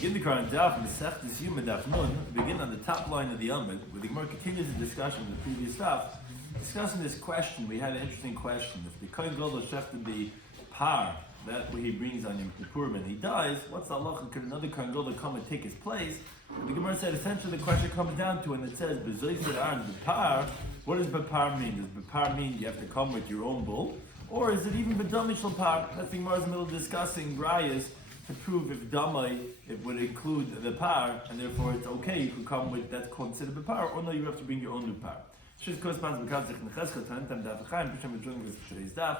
Begin the current Daf and Mesech this Yoma Daf begin on the top line of the Yomid, where the Gemara continues the discussion of the previous Daf, discussing this question. We had an interesting question. If the Kohen Gadol shechted the par, that way he brings on Yom Kippur and he dies, what's the halacha? Could another Kohen Gadol come and take his place? And the Gemara said essentially the question comes down to, and it says, B'par, what does B'par mean? Does B'par mean you have to come with your own bull? Or is it even B'dami shel par? That's the Gemara in the middle of discussing Rayas to prove if Damai, it would include the par, and therefore it's okay, you could come with, that's considered the par, or no, you have to bring your own new par. Should corresponds to today's daf.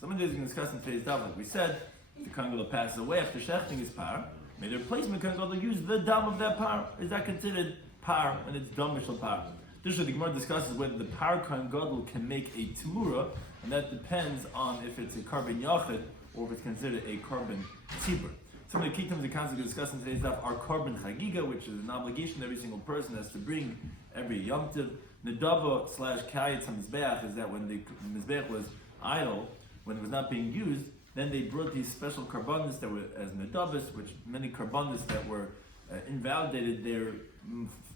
Some of these we can discuss in today's daf, like we said, if the Kohen Gadol passes away after shechting his par, may the replacement Kohen Gadol use the dam of that par. Is that considered par when it's dam mishal par? This the Gemara discusses whether the par Kohen Gadol can make a temura, and that depends on if it's a carbon yachid or if it's considered a carbon tzibur. Some of the key terms the concept we discuss in today's daf are carbon chagiga, which is an obligation every single person has to bring every Yom Tov. Nedava / kayetz hamizbeach is that when the mizbeach was idle, when it was not being used, then they brought these special karbanis that were as nedavas, which many karbanis that were invalidated, their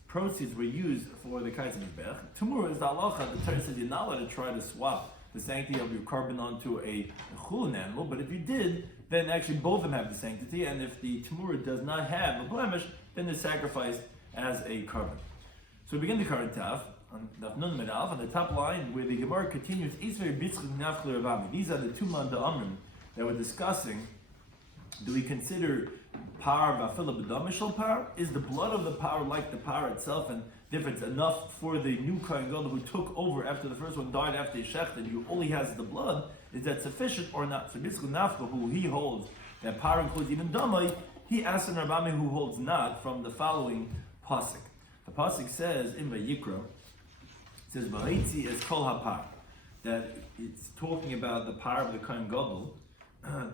proceeds were used for the kayetz hamizbeach. Tumur is the halacha. The Torah says you're not allowed to try to swap the sanctity of your carbon onto a chulin animal, but if you did, then actually both of them have the sanctity, and if the tamura does not have a blemish, then the sacrifice as a carbon. So we begin the current Daf on Daf Nun Medalf on the top line where the Gemara continues. These are the two manda'amrim that we're discussing. Do we consider par v'afila b'damishal par? Is the blood of the par like the par itself, and if it's enough for the new Kohen Gadol who took over after the first one died after he shechted, who only has the blood, is that sufficient or not? So basically Nafka, who he holds that par includes even damai, he asks an Rabami who holds not from the following pasuk. The pasuk says in Vayikra, it says V'haitzi es kol hapar, that it's talking about the par of the Kohen Gadol,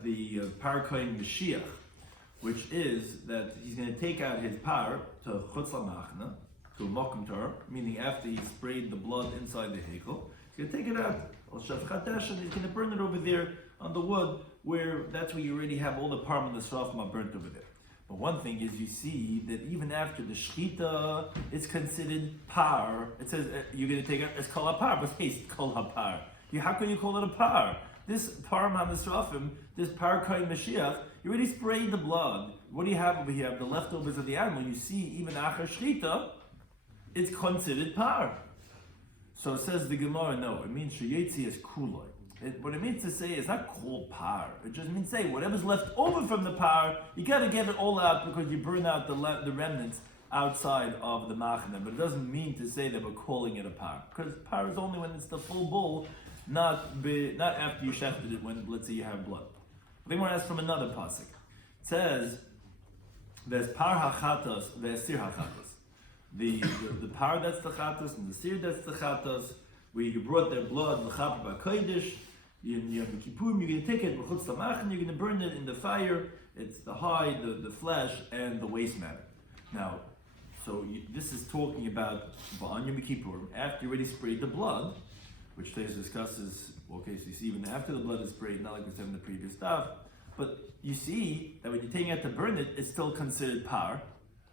the par Kohen Mashiach, which is that he's going to take out his par to chutz lamachna, to mokum Torah, meaning after he sprayed the blood inside the hekel, he's going to take it out, and he's going to burn it over there on the wood, where that's where you already have all the parm and the srafma burnt over there. But one thing is, you see that even after the shchita, it's considered par. It says you're going to take it, it's kol hapar, but hey, it's kol hapar. How can you call it a par? This parm on the srafim, this par kohen Mashiach, you already sprayed the blood. What do you have over here? You have the leftovers of the animal. You see, even after shchita, it's considered par. So it says the Gemara, no, it means sheyetzi is kuloi. What it means to say is not called par. It just means say whatever's left over from the par, you got to get it all out because you burn out the remnants outside of the machna. But it doesn't mean to say that we're calling it a par, because par is only when it's the full bull, not after you shechted it when, let's say, you have blood. The Gemara asks from another pasuk. It says there's par hachatos, there's sir hachatos. The par that's the chatos and the sir that's the chatos, where you brought their blood l'chaper b'kodesh. In Yom Kippur, you're going to take it b'chutz lamachna, you're going to burn it in the fire. It's the hide, the flesh, and the waste matter. Now, this is talking about on Yom Kippur, after you already sprayed the blood, which Tess discusses. Okay, so you see even after the blood is sprayed, not like we said in the previous stuff, but you see that when you're taking it to burn it, it's still considered par.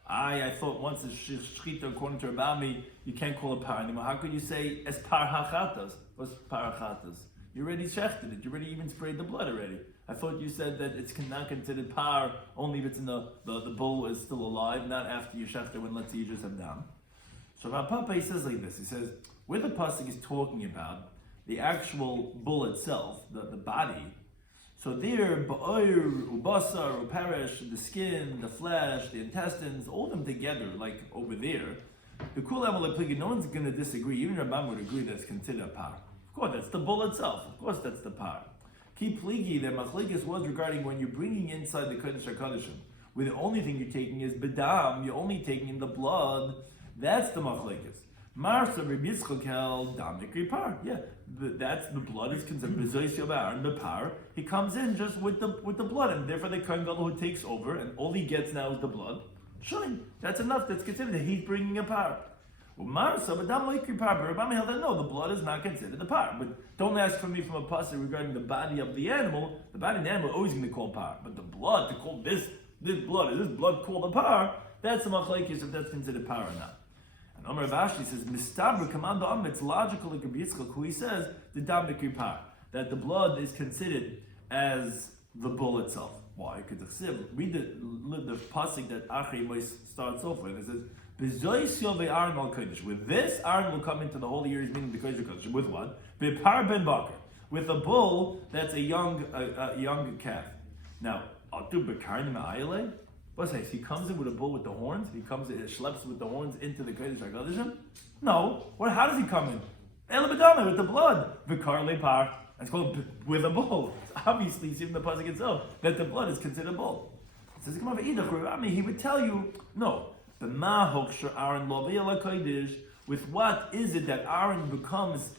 I thought once it's shchita according to Rabbi, you can't call it par anymore. How could you say es par hachatas? What's par hachatas? You already shechted it. You already even sprayed the blood already. I thought you said that it's not considered par only if it's in the bull is still alive, not after you shechted when, let's say, you just have dam. So Rav Papa, he says like this. He says where the pasuk is talking about the actual bull itself, the body. So there, ba'or, ubasar, uparesh, the skin, the flesh, the intestines, all of them together, like over there. The cool level of pligi, no one's going to disagree. Even Rabban would agree that it's considered a par. Of course, that's the bull itself. Of course, that's the par. Key pligi, the machlekes was regarding when you're bringing inside the kodesh HaKodeshim, where the only thing you're taking is bedam, you're only taking in the blood. That's the machlekes. Marsa Rabbi Yitzchak held damikri par. Yeah, that's the blood is considered bezois yobar and the par. He comes in just with the blood, and therefore the Kohen Gadol who takes over, and all he gets now is the blood. Shine. That's enough. That's considered that he's bringing a par. But Rabbi held that no, the blood is not considered the par. But don't ask for me from a pasuk regarding the body of the animal. The body of the animal is always going to be called par. But the blood, to call this blood, is this blood called a par? That's the machlekes if that's considered par or not. And Omer Rav Ashi says, Mistabra command Am, it's logical like Rabbi Yitzchak, who he says, the dam par, that the blood is considered as the bull itself. Why? Because read the pasuk that Achrei Mos starts off with. It says, with this, Aaron will come into the holy years, meaning the Kodesh Kodesh. With what? Bipar ben bakar. With a bull that's a young calf. Now, what's that? He comes in with a bull with the horns. He comes in, schleps with the horns into the Kodesh Kodesh. No. How does he come in? Elabadana, with the blood. Vikar lepar. It's called with a bull. Obviously, it's even the pasuk itself that the blood is considered bull. It says, he would tell you, no. With what is it that Aaron becomes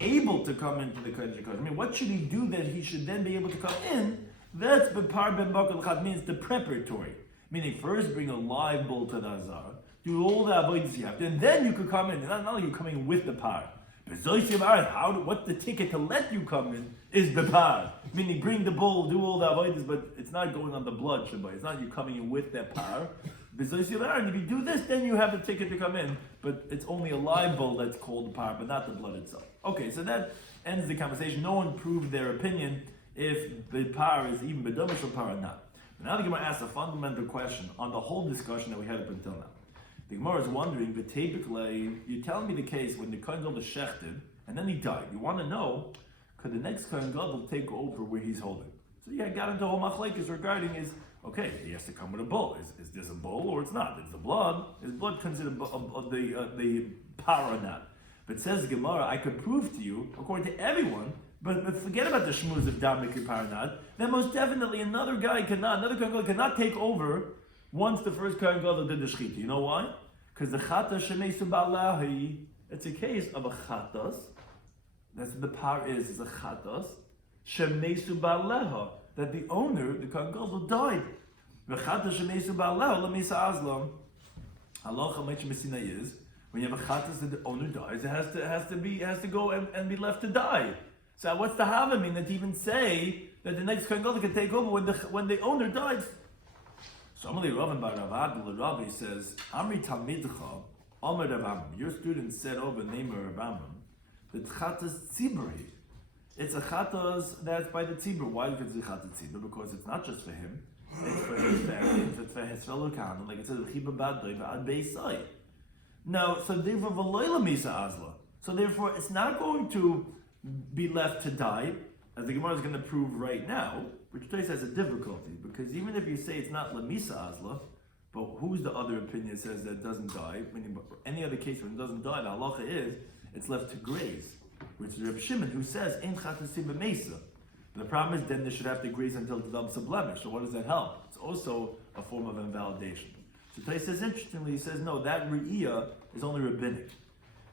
able to come into the Kodesh Kodesh? I mean, what should he do that he should then be able to come in? That's Bepar Ben Bakar L'chad, means the preparatory. Meaning, first bring a live bull to the Azar, do all the avodas you have to, and then you could come in. And not only you're coming with the par. What's the ticket to let you come in is the par. Meaning, bring the bull, do all the avodas, but it's not going on the blood, Shabbat. It's not you coming in with that par. If you do this, then you have a ticket to come in, but it's only a live bull that's called the par, but not the blood itself. Okay, so that ends the conversation. No one proved their opinion if the par is even bedomishal par or not. But now the Gemara asks a fundamental question on the whole discussion that we had up until now. The Gemara is wondering, but typically, you're telling me the case when the Kohen Gadol is shechted, and then he died. You want to know, could the next Kohen Gadol take over where he's holding? So you got into a whole machlekes regarding is, okay, he has to come with a bull. Is this a bull or it's not? It's the blood. Is blood considered the par or not? But says Gemara, I could prove to you, according to everyone, but forget about the shmuz of dam par or not, then most definitely another Kohen Gadol cannot take over once the first Kohen Gadol did the shechita. You know why? Because the chata shemesu ba'alahi, it's a case of a chatas. That's what the par is a chatas. Shemesu ba'aleha, that the owner, the Kohen Gadol, died. V'chata shemesu ba'aleha l'misa azlam. Halacha Meish Messina is when you have a chatas that the owner dies, it has to go and be left to die. So what's the hava mean that to even say that the next Kohen Gadol can take over when the owner dies? So Amalei Rav Bar Rav Rabbi says, Amri Talmidcha, Amar Rav Amram, your student said over the name of Rav Amram, the chatas tziburi. It's a chatas that's by the tzibur. Why is it a chatas tzibur? Because it's not just for him, it's for his family, it's for his fellow kahanim, like it says, Chiba Badrei V'ad Beisai. Now, so therefore, V'loila Misa Azla. So therefore, it's not going to be left to die, as the Gemara is going to prove right now, which Toys has a difficulty, because even if you say it's not Lamisa Azla, but who's the other opinion says that it doesn't die? Meaning, any other case when it doesn't die, the halacha is it's left to graze, which is Rabbi Shimon who says Ein Chatasi B'Meisa. The problem is then they should have to graze until it develops a blemish. So what does that help? It's also a form of invalidation. So Toys says interestingly, he says no, that re'iyah is only rabbinic.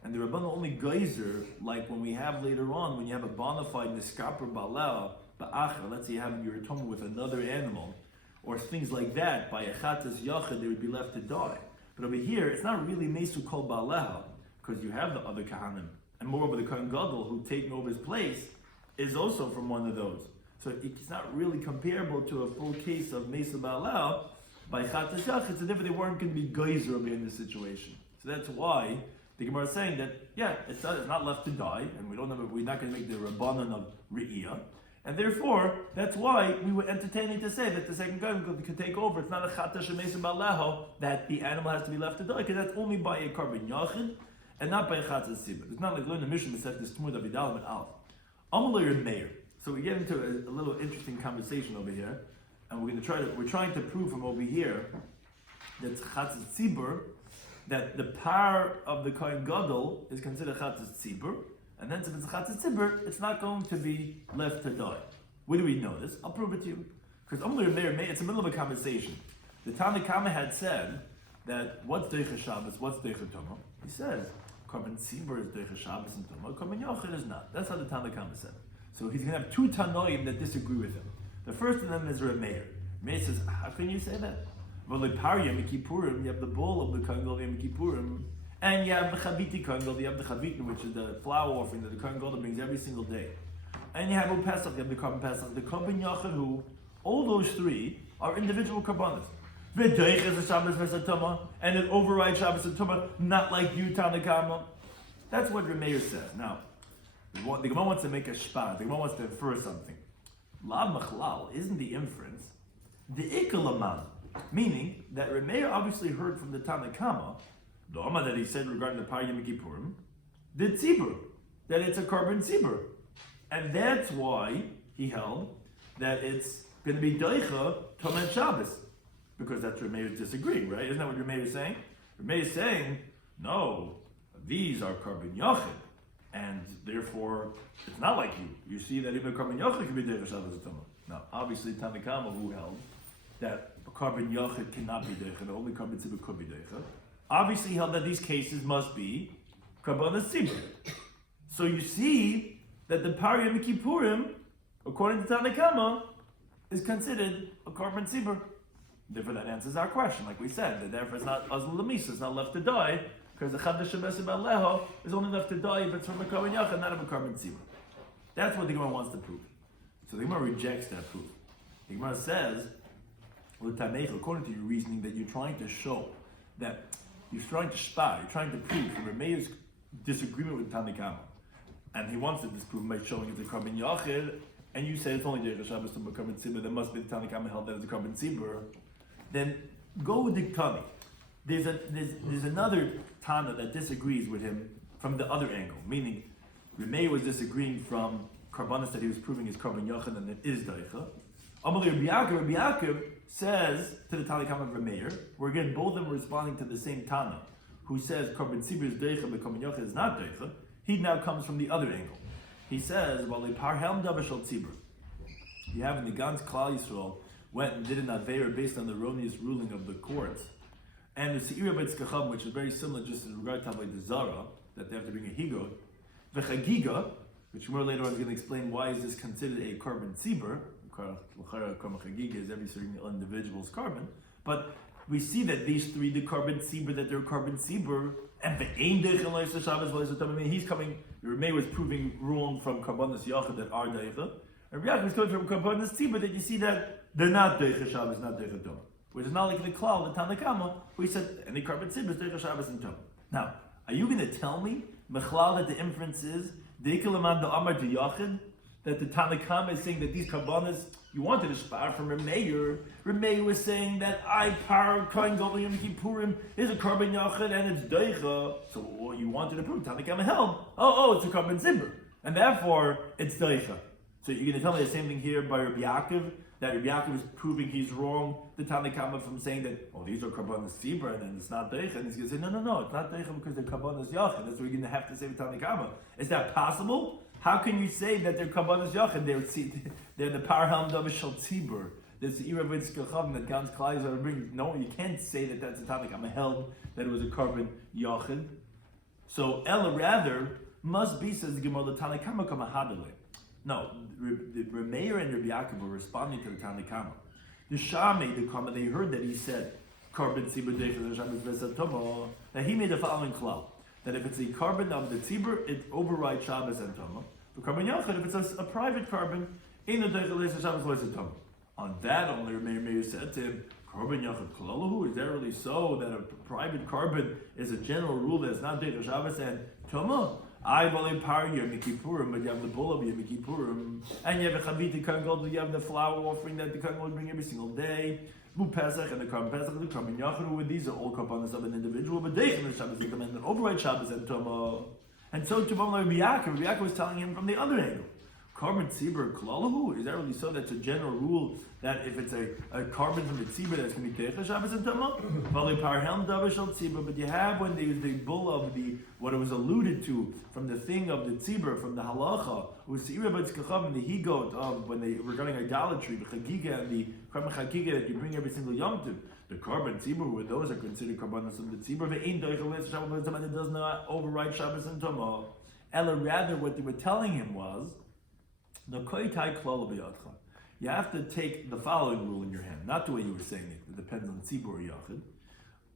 And the Rabban only geyser, like when we have later on, when you have a bona fide niskaper balel, ba'acha, let's say you have your atonement with another animal, or things like that, by a chatas yachid, they would be left to die. But over here, it's not really mesu kol ba'aleha, because you have the other kahanim. And moreover, the Kohen Gadol, who taken over his place, is also from one of those. So it's not really comparable to a full case of mesu ba'aleha, by chatas yachid, so therefore they weren't going to be geyser over in this situation. So that's why the Gemara is saying that, it's not left to die, and we're not going to make the Rabbanan of Re'iyah, and therefore, that's why we were entertaining to say that the second guy could take over. It's not a Chata Shemesim Ba'aleho, that the animal has to be left to die, because that's only by a Karban Yachid, and not by a Chata Sibur. It's not like learning the Mishnah that says this Tmur Davidalim and Alf. Amalei and Meir. So we get into a little interesting conversation over here, and we're trying to prove from over here that Chata Sibur, that the power of the Kohen Gadol is considered Chatas Tzibur, and then if it's Chatas Tzibur, it's not going to be left to die. Where do we know this? I'll prove it to you. Because it's the middle of a conversation. The Tanna Kama had said that what's Deicha Shabbos, what's Deicha Tumah? He says, Karban Tzibur is Deicha Shabbos and Tumah, Karban Yochid is not. That's how the Tanna Kama said. So he's going to have two Tanoim that disagree with him. The first of them is Reb Meir. Meir says, how can you say that? You have the bull of the Kohen Gadol Yom Kippurim, And you have the chaviti kohen gadol, you have the chavitin, which is the flour offering that the kohen gadol brings every single day. And you have Pesach, you have the korban Pesach, the korban yachid, who all those three are individual korbanos. V'doich is a Shabbos v'satama, and it overrides Shabbos and Tumah, not like you, Tanakama. That's what Rameir says. Now, the Gemara wants to make a shpar. The Gemara wants to infer something. Lav machlal isn't the inference, the ikalaman, meaning that Rameir obviously heard from the Tanakama, the Yoma that he said regarding the Par Yom Kippurim, the tzibur, that it's a korban tzibur. And that's why he held that it's going to be doicha Tomen Shabbos. Because that's what Rameir is disagreeing, right? Isn't that what Rameir is saying? Rameir is saying, no, these are korban yachid. And therefore, it's not like you. You see that even a korban yachid can be doicha Shabbos and Tumah. Now, obviously, Tanakama, who held that a korban yachid cannot be doicha, the only korban tzibur could be doicha, obviously held that these cases must be korban tzibur. So you see that the Par Yom Kippurim, according to Tanakama, is considered a korban tzibur. Therefore, that answers our question. Like we said, that therefore it's not azul lemisa, it's not left to die, because the chadash shebesib aleho is only left to die if it's from a korban yachid, not of a korban tzibur. That's what the Gemara wants to prove. So the Gemara rejects that proof. The Gemara says, according to your reasoning, that you're trying to show that you're trying to spar, you're trying to prove from Rameir's disagreement with Tanakama. And he wants to disprove by showing it's a korban yachid, and you say it's only Derech Shabbos to a korban tzibur, there must be the Tanakama held that it's a korban tzibur. Then go with the Tani. There's another Tana that disagrees with him from the other angle, meaning Rameir was disagreeing from Karbanis that he was proving his korban yachid and it is Daicha. Amalei Rabbi Yaakov says to the Tanakama of Rameir, where again both of them are responding to the same Tana, who says korban tzibur is Daicha but korban yachid is not Daicha. He now comes from the other angle. He says, well, the parhelm davashal tzibur. You have in the Gans Klal Yisrael went and did an Aveira based on the erroneous ruling of the courts. And the Se'ira B'tzkacham, which is very similar just in regard to the Zara, that they have to bring a higot. The Chagiga, which more later on is going to explain why is this considered a korban tzibur. Chagiga is every certain individual's korban. But we see that these three, the korban tzibur, that they're korban tzibur, and the Ein Deich and Lois Shabbos, he's coming, Rameir was proving wrong from korbanos yachid that are Deicha. And Rabbi Yaakov is coming from korbanos tzibur that you see that they're not Deicha Shabbos, not Deicha Tumah. Which is not like the Klal, the Tanakama, who he said, any korban tzibur is Deicha Shabbos and Tumah. Now, are you going to tell me, Mechlal, that the inference is, Deika Laman da Amar de Yachid, that the Tanakama is saying that these korbanos, you wanted to spar from Rameir. Rameir was saying that I par kohen gadol Yom Kippurim is a korban yachid and it's deicha. So what you wanted to prove, Tanakama held, it's a korban tzibur, and therefore it's deicha. So you're going to tell me the same thing here by Rabbi Yaakov, that Rabbi Yaakov is proving he's wrong, the Tanakama, from saying that, these are korbanos tzibur and it's not deicha, and he's going to say, no, it's not deicha because they're korbanos yachid. That's what you're going to have to say with Tanakama. Is that possible? How can you say that they're korbanos yachid? They're the parhelm davashal tzibur. There's the ira v'tzkacham that Gans Klal are bringing. No, you can't say that that's a Tanakama held that it was a korban yachid. So Ella rather must be, says the Gemara, the Tanakama kamahadale. No, the Rameir and Rabbi Yaakov were responding to the Tanakama. The Shah made the comment. They heard that he said korban tzibur deicha Shabbos v'satama. That he made the following klal, that if it's a korban of the tzibur, it overrides Shabbos and Tumah. For korban yachid, if it's a private korban, ain't a deicha leisa Shabbos leisa Tumah. On that, only Rameir said to him, korban yachid kolalahu, is that really so that a private korban is a general rule that's not deicha Shabbos and Tumah? I only par Yom Kippurim, but you have the bull of Yom Kippurim, and you have a chaviti kohen gadol, you have the flour offering that the kohen gadol bring every single day. Pesach and the korban Pesach and the korban yachid. These are all korbanos of an individual, but they can Shabbos they command an override Shabbos and Tumah. And so to Rabbi Yaakov was telling him from the other angle. Korban tzibur klalahu, is that really so? That's a general rule that if it's a korban from the tzibur that's going to be Deicha Shabbos and Tumah, parhelm davashal tzibur. But you have when there's the bull of what it was alluded to from the thing of the tzibur, from the halacha, was the ira b'tzkacham and the higot of when they regarding idolatry, the chagiga and the korban chagiga that you bring every single yom tov. The korban tzibur, where those are considered korbanos of the tzibur, ve'ein Deicha leisa Shabbos and Tumah, it does not override Shabbos and Tumah. Ella rather, what they were telling him was, the koitai klal b'yadcha. You have to take the following rule in your hand, not the way you were saying it. It depends on tzibur or yachid.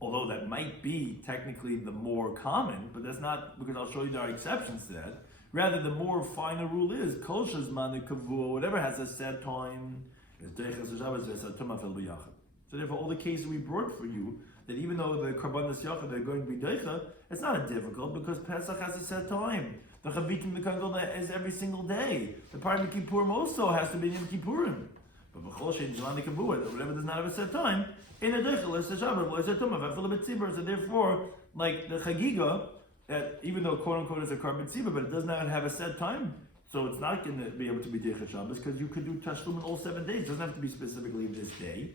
although that might be technically the more common, but that's not, because I'll show you there are exceptions to that. Rather, the more final rule is kol shezman kavua, whatever has a set time is deichas Shabbos v'esatum afil b'yachad. So therefore, all the cases we brought for you, that even though the karbanos yachad are going to be deicha, it's not difficult because Pesach has a set time. The chavikim the kangal is every single day. The part of Kippurim also has to be in Kippurim. But b'chol shein zman kavua, whatever does not have a set time, in a deicha l'seshabbos v'esatum afil b'tzibur. So therefore, like the chagiga, that even though quote unquote is a carbon tzibur, but it does not have a set time, so it's not going to be able to be Deicha Shabbos because you could do Tashlum in all 7 days. It doesn't have to be specifically this day.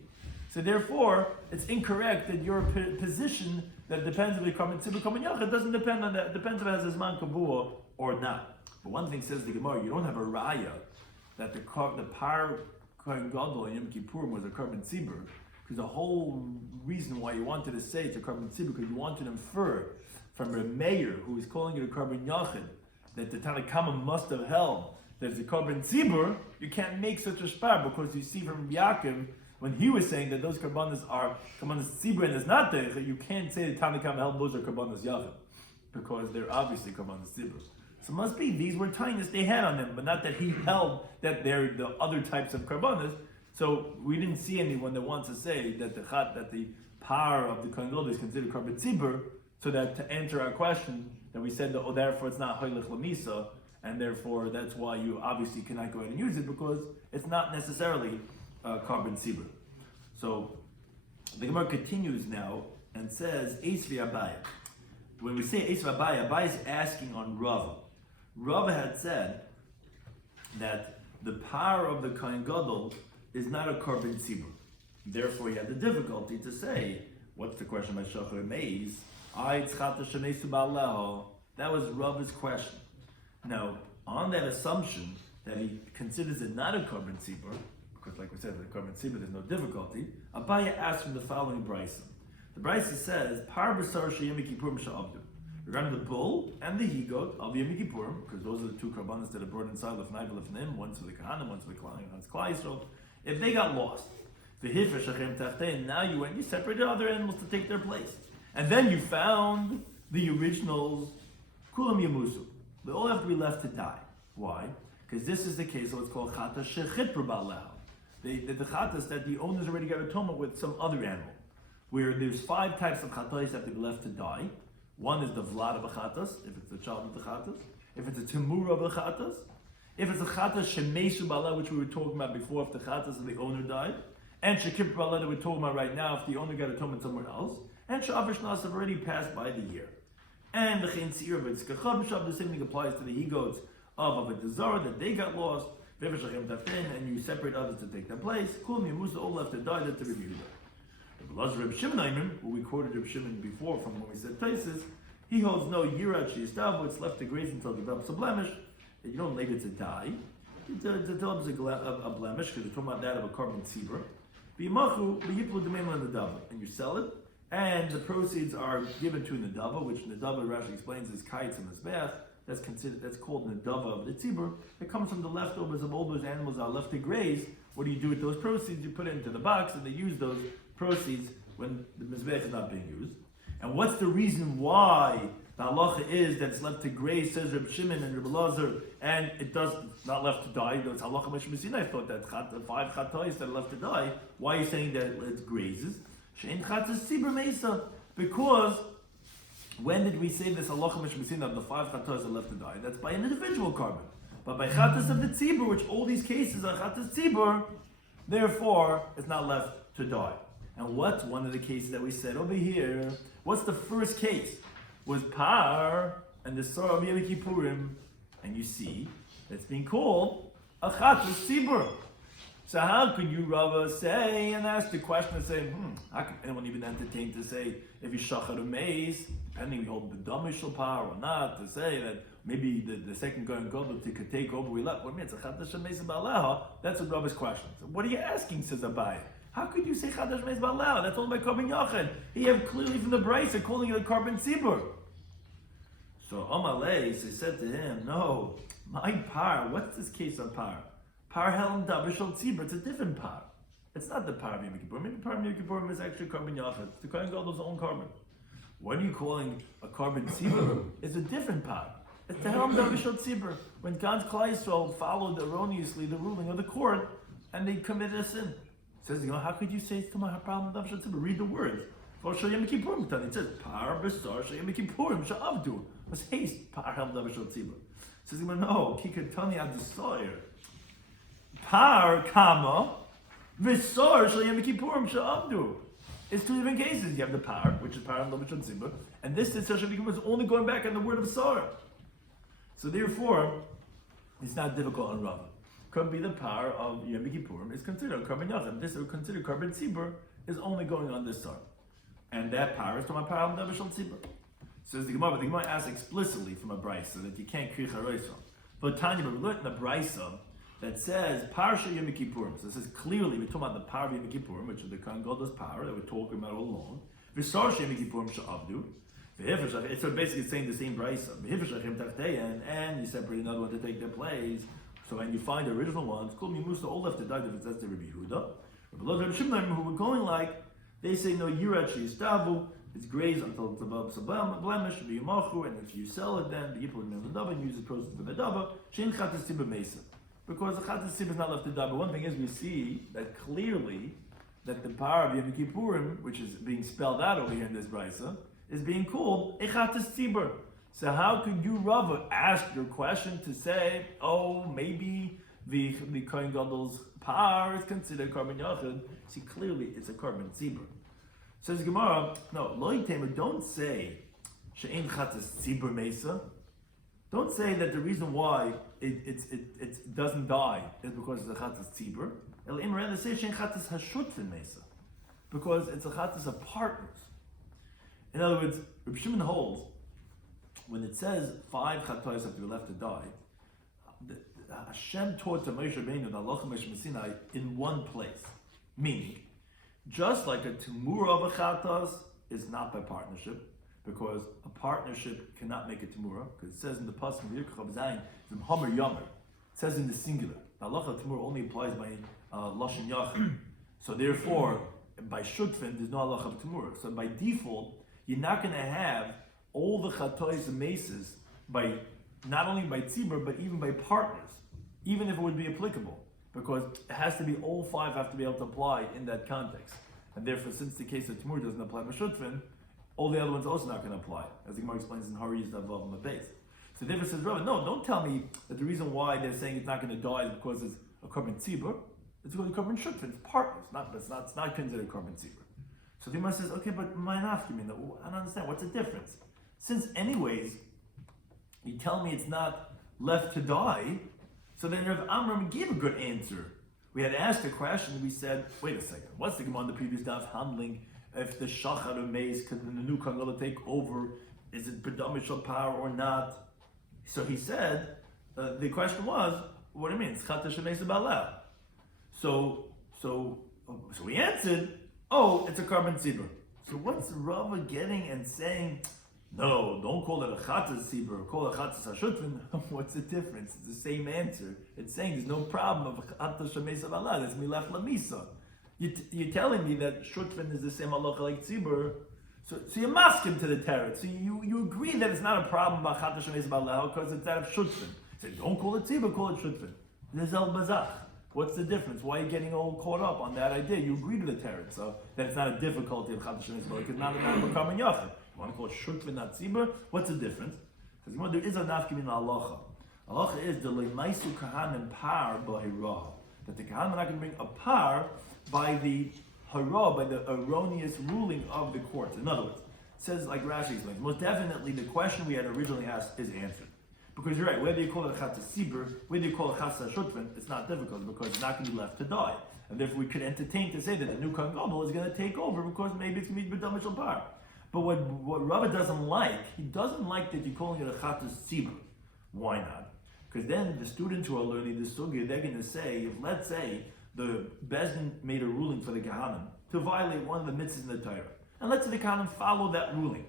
So therefore, it's incorrect that your position that depends if the carbon tzibur carbon yachad, it doesn't depend on that. It depends if it has a zman kabua or not. But one thing says the Gemara, you don't have a raya that the par kohen gadol in Yom Kippurim was a carbon tzibur, because the whole reason why you wanted to say it's a carbon tzibur because you wanted to infer from a mayor who is calling it a carbon yachid, that the Tanakhama must have held that it's a carbon tzibur. You can't make such a spar because you see from Yaakov when he was saying that those karbanos are karbanos tzibur and it's not deicha. You can't say the Tanakhama held those are karbanos yachid because they're obviously karbanos tzibur. So it must be these were tiniest they had on them, but not that he held that they're the other types of karbanos. So we didn't see anyone that wants to say that the par of the kohen gadol is considered carbon tzibur. So that to answer our question, that we said that, oh, therefore it's not hoylech lamisa, and therefore that's why you obviously cannot go ahead and use it because it's not necessarily carbon tzibur. So the Gemara continues now and says, Eis v'Abaya. When we say Eis v'Abaya, Abaya is asking on Rava. Rava had said that the power of the kohen gadol is not a carbon tzibur. Therefore, he had the difficulty to say, what's the question by Shachar Meis? That was Rava's question. Now, on that assumption that he considers it not a carbon tzibur, because like we said, the carbon tzibur there's no difficulty, Abaya asked from the following brisa. The brisa says, Par b'sar she'yom kippurim sha'avdu. Regarding the bull and the he-goat of Yom Kippurim, because those are the two karbanos that are brought inside Lefnai v'Lefnim, one's for the Kahanim, one's for the Kohanim, one's Klal Yisrael. If they got lost, and now you went, you separated other animals to take their place. And then you found the originals, kulam yamusu. They all have to be left to die. Why? Because this is the case of what's called chata shechitru ba'aleha. The chatas that the owners already got a tumah with some other animal, where there's 5 types of chatas that have to be left to die. One is the vlad of a chatas, if it's the child of the chatas. If it's a timura of the chatas. If it's a chatas shemesu ba'aleha, which we were talking about before, if the chatas of the owner died. And shekipru ba'aleha that we're talking about right now, if the owner got a tumah somewhere else. And Shavush Nas have already passed by the year. And the Chen Seir of Itzkachab Shav, the same thing applies to the he-goats of Avodah Zarah, that they got lost, and you separate others to take their place. Kulam Yamusa, all left to die, that's the review. Rabbi Shimon, who we quoted Rabbi Shimon before from when we said Taisis, he holds no Yirat Shiestavu, it's left to graze until it develops a blemish. You don't leave it to die. It develops a blemish, because you're talking about that of a carbon tzibur. And you sell it. And the proceeds are given to Nadava, which Nadava Rashi explains is kites and mizbeach. That's called Nadava of the tzibur. It comes from the leftovers of all those animals that are left to graze. What do you do with those proceeds? You put it into the box, and they use those proceeds when the mizbeach is not being used. And what's the reason why the halacha is that it's left to graze? Says Reb Shimon and Reb Elazar, and it does not left to die. It's halacha mishmesina. I thought that 5 chatos that are left to die. Why are you saying that it grazes? Because when did we say this halacha mishmesina of the 5 chatos are left to die? That's by an individual carbon. But by chatas of the tzibur, which all these cases are chatas tzibur, therefore it's not left to die. And what's one of the cases that we said over here? What's the first case? Was par and the sorrow of Yom Kippurim, and you see it's being called a chatas tzibur. So how could you, Rava, say and ask the question and say, how could anyone even entertain to say if you shachar a maze, depending if you hold the damishal power or not, to say that maybe the second going gadol could take over we left. What do you mean? It's a chadash meiz ba'aleha. That's what Rava's question. So what are you asking, says Abai? How could you say chadash meiz ba'aleha? That's only by carbon yachid. You have clearly from the brisa calling it a carbon tzibur. So Amalei said to him, no, my par, what's this case of par? Par helen dabishal tzibur, it's a different par. It's not the par of Yom Kippur. Maybe par of Yom Kippur is actually carbon yachid. It's the Kohen Gadol's own carbon. What are you calling a carbon tzibur? It's a different par. It's the Helm Davishal tzibur. When God's Klal Yisrael followed erroneously the ruling of the court and they committed a sin. It says, how could you say it's to my problem Davishal tzibur? Read the words. It says, par b'sar sheyem kippurim sha'avdu. What's haste? Par Helm Davishal tzibur. It says, no, kikatani ad par kama v'sar sheyem kippurim sha'avdu. It's two different cases. You have the par, which is par Helm Davishal tzibur, and this is only going back on the word of sar. So therefore, it's not difficult on Rava. Could be the power of Yom Kippurim is considered carbon yachid. This is considered carbon tzibur is only going on this sar, and that power is from a power of Davishal tzibur. Says the Gemara, but the Gemara asks explicitly from a brisa that you can't kricha roisa. But Tanya, but we learned in the brisa that says parsha Yom Kippurim. So it says clearly we're talking about the power of Yom Kippurim, which is the Kohen Gadol's power that we're talking about all along. V'sar Yom Kippurim sha'avdu. So basically it's saying the same brisa. And you separate another one to take their place. So when you find the original ones, Kul Mimusa all left to die if that's the Rabbi Yehuda. Rabbi Shimon, who were going like, they say no Yirat Sheistavu, it's grazed until it's above a blemish, and if you sell it then, the Yipul in the Dava and use the proceeds for the Dava, Shein Chatas Tibba Mesa. Because the Chatas Tibba is not left to die. But one thing is we see that clearly that the power of Yom Kippurim, which is being spelled out over here in this brisa, is being called Echatas Tzibur. So how could you, Rava, ask your question to say, oh, maybe the Kohen Gadol's power is considered carbon yachid? See, clearly it's a carbon tzibur. Says Gemara, no, lo yitema, don't say she'ein chatas tzibur mesa. Don't say that the reason why it doesn't die is because it's a chatas tzibur. El imran, say she'ein chatas hashutfin mesa, because it's a chatas of partners. In other words, Rabbi Shimon holds, when it says 5 chatos have to be left to die, Hashem taught to Moshe Rabbeinu the halacha Moshe Sinai in one place. Meaning, just like a temura of a chatos is not by partnership, because a partnership cannot make a temura, because it says in the pasuk of Yirchav Zayin, from Homer Yomer, it says in the singular. The halacha temura only applies by lashon yachid. So therefore, by shutfin, there's no halacha of temura. So by default, you're not going to have all the chatois and maces by not only by tzibur but even by partners, even if it would be applicable, because it has to be all 5 have to be able to apply in that context, and therefore, since the case of Timur doesn't apply by shutfin, all the other ones also not going to apply, as the Gemara explains in Hari's Davav on the base. So therefore, says Rabbi, no, don't tell me that the reason why they're saying it's not going to die is because it's a carbon tzibur. It's because it's carbon shutfin. It's partners, it's not considered carbon tzibur. So the Gemara says, okay, but my nafkamin, I don't understand. What's the difference? Since anyways, you tell me it's not left to die, so then Rav Amram gave a good answer. We had asked a question, we said, wait a second, what's the Gemara on the previous daf handling if the shachar of maize can the new Kohen take over? Is it predominant power or not? So he said, the question was, what do you mean? It's chata shemeiz ba'aleh. So we answered, oh, it's a carbon tzibur. So what's Rava getting and saying, no, don't call it a chatas tzibur, call it chatas hashutfin? What's the difference? It's the same answer. It's saying there's no problem of chatas shemeiz ba'aleh, it's milach lamisa. You're telling me that shutfin is the same halacha like tzibur, so you mask him to the teretz. So you agree that it's not a problem about chatas shemeiz ba'aleh because it's that of shutfin. So don't call it tzibur, call it shutfin. There's el bazach. What's the difference? Why are you getting all caught up on that idea? You agree to the teretz, so that it's not a difficulty of chatas shemeiz ba'aleh because not a matter of carbon yachid. You want to call it shutfin, not tzibur? What's the difference? Because there is a nafkamin halacha. Halacha is the leimaisu kahanim par b'hirah, that the kahanim are not going to bring a par by the hara, by the erroneous ruling of the court. In other words, it says like Rashi explains, most definitely the question we had originally asked is answered. Because you're right, whether you call it a chatas tzibur, whether you call it chatas shutfin, it's not difficult because it's not going to be left to die. And therefore we could entertain to say that the new Kohen Gadol is going to take over because maybe it's going to be b'dam mishal par. But what Rava doesn't like, he doesn't like that you're calling it a chatas tzibur. Why not? Because then the students who are learning this sugya, they're going to say, if let's say the Bezdin made a ruling for the Kahanim to violate one of the mitzvahs in the Torah, and let's say the Kahanim follow that ruling,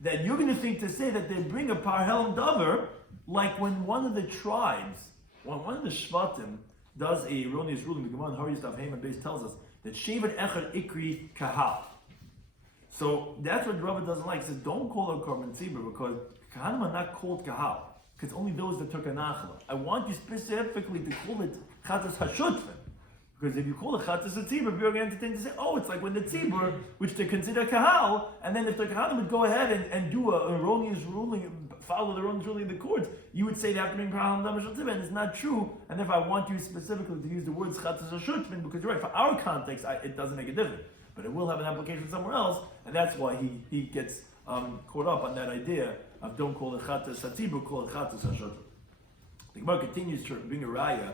then you're going to think to say that they bring a par helam davar, like when one of the tribes, when one of the shvatim does a erroneous ruling, the Gemara in Hari's Daf Yomi base tells us that Shevet Echad Ikri Kahal. So that's what Rabbi doesn't like. He says, don't call it a Korban Tzibur because Kahanim are not called Kahal. Because only those that took a Nachla. I want you specifically to call it Chatas HaShutfin. Because if you call it Chatas HaTzibur, you're going to tend to say, oh, it's like when the Tzibur, which they consider Kahal, and then if the Kahanim would go ahead and do an erroneous ruling, follow the erroneous ruling of the courts, you would say they have to bring Kahal and Tzibur, and it's not true. And therefore I want you specifically to use the words Chatas HaShutfin, because you're right, for our context, it doesn't make a difference. But it will have an application somewhere else, and that's why he gets caught up on that idea of don't call it Chatas HaTzibur, call it Chatas HaShutfin. The Gemara continues to bring a raya,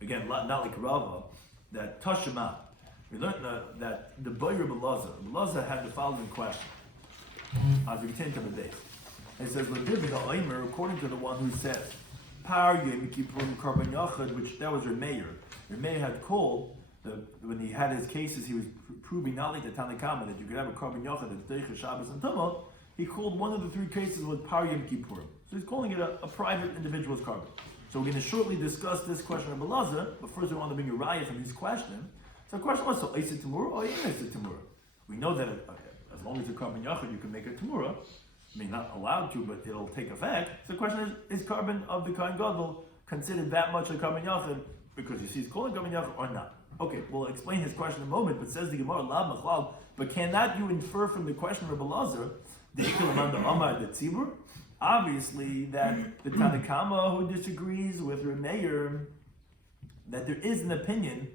again, not like Rava, that Tashema, we learned that the Boyer Belazar had the following question, as we continue to the base. It says, according to the one who says, Par Yom Kippurim Karban Yachad, which that was Remeir. Remeir had called, when he had his cases, he was proving not like the Tanakama that you could have a Karban Yachad that's Deicha, Shabbos, and Tumah. He called one of the three cases with Par Yom Kippurim. So he's calling it a private individual's Karban. So we're going to shortly discuss this question of Belazar, but first we want to bring a raya from his question. So the question was, so Eisa Tamura or Eisa Tamura? We know that as long as it's a Karban Yachad, you can make a Tamura. I mean, not allowed to, but it'll take effect. So the question is Karban of the Kohen Gadol considered that much a Karban Yachad because you see he's calling Karban Yachad or not? Okay, we'll explain his question in a moment, but says the Gemara, La Machlal, but cannot you infer from the question of Belazar, the Ikalam the Amar the Tzibur? Obviously, that the Tanakama who disagrees with Remeir, that there is an opinion,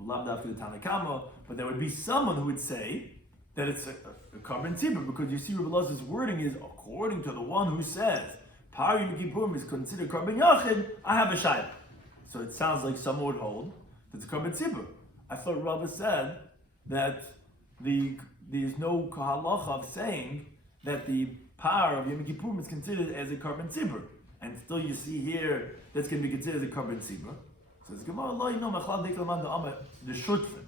not after the Tanakama, but there would be someone who would say that it's a Karban Tzibur, because you see Rabbi Lazar's wording is, according to the one who says, Par Yom Kippurim is considered Karban Yachid, I have a shayla. So it sounds like someone would hold that it's Karban Tzibur. I thought Rabbi said that there's no halacha of saying that the Par of Yom Kippurim is considered as a Karban Tzibur, and still you see here that's going to be considered as a Karban Tzibur. So it's Gemara, the Shutfin.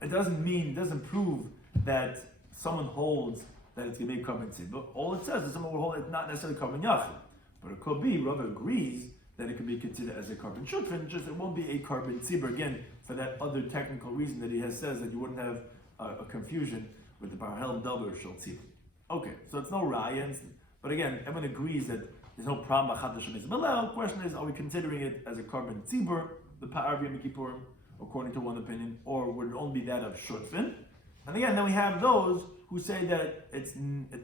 It doesn't prove that someone holds that it's going to be a Karban Tzibur. All it says is someone will hold it not necessarily Karban Yachid, but it could be. Rabbi agrees that it could be considered as a Karban Shutfin, just it won't be a Karban Tzibur again for that other technical reason that he has says that you wouldn't have a confusion with the Parhel Daber Shel Tzibur. Okay, so it's no raya, but again, everyone agrees that there's no problem about Chadash Shemizah. But the question is, are we considering it as a Karban Tzibur, the Pa'ar of Yom Kippurim, according to one opinion, or would it only be that of Shutfin? And again, then we have those who say that it's